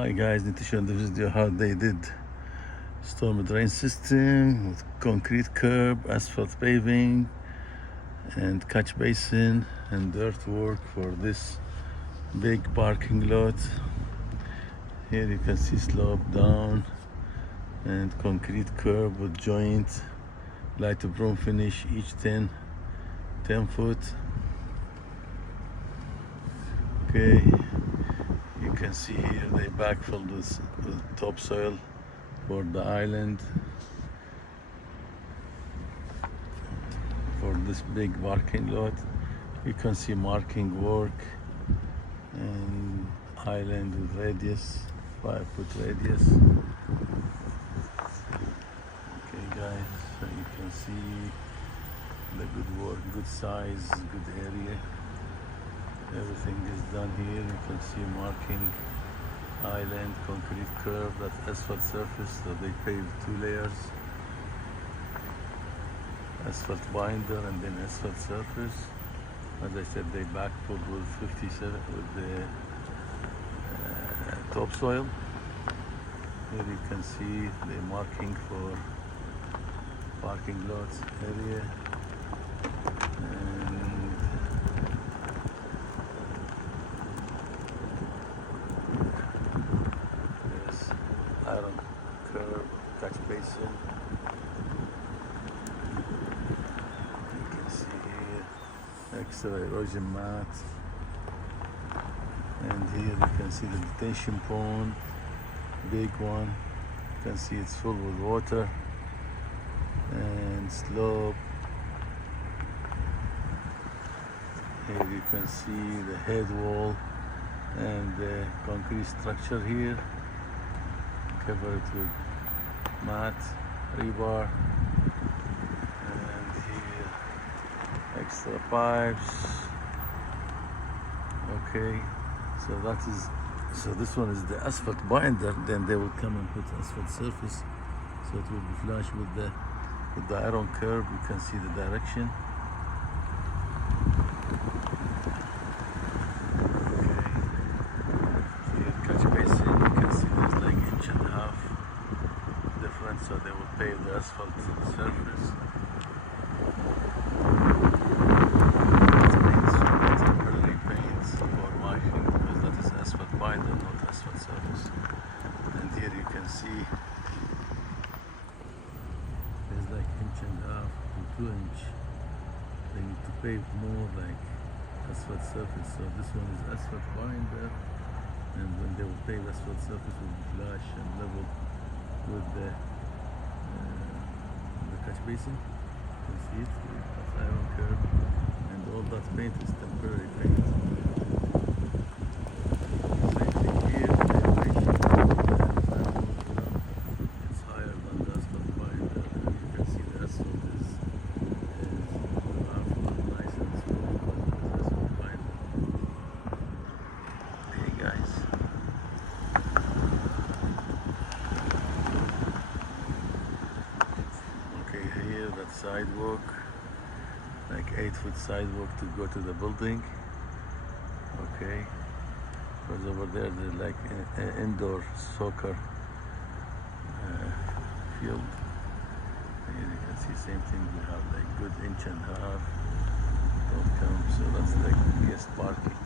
Hi guys, need to show the video how they did storm drain system with concrete curb, asphalt paving, and catch basin and dirt work for this big parking lot. Here you can see slope down and concrete curb with joint, light broom finish, each 10 foot. Okay, you can see here they backfilled with topsoil for the island for this big parking lot. You can see marking work and island with radius, 5-foot radius. Okay guys, so you can see the good work, good size, good area. Everything is done here. You can see marking, island, concrete curb, that's asphalt surface, so they paved 2 layers. Asphalt binder and then asphalt surface. As I said, they backfilled with 57 with the topsoil. Here you can see the marking for parking lots area. And there's iron curb, catch basin. Extra erosion mat, and here you can see the detention pond, big one. You can see it's full with water and slope. Here you can see the head wall and the concrete structure here. Cover it with mat, rebar. Extra pipes. Okay, so this one is the asphalt binder. Then they will come and put asphalt surface, so it will be flush with the iron curb. You can see the direction. Okay, here catch basin. You can see there's like 1.5 inch difference, so they will pave the asphalt surface. And here you can see there's like 1.5 to 2 inch. They need to pave more like asphalt surface. So this one is asphalt binder, and when they will pave asphalt surface will be flush and level with the catch basin. You can see it, that's iron curb, and all that paint is temporary paint. Sidewalk, like 8-foot sidewalk to go to the building. Okay, because over there there's like an indoor soccer field. Here you can see same thing. We have like good 1.5 welcome, so that's like guest parking.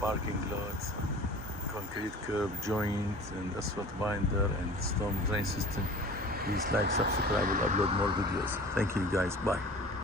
Parking lots, concrete curb joint, and asphalt binder, and storm drain system. Please like, subscribe, we'll upload more videos. Thank you guys, bye.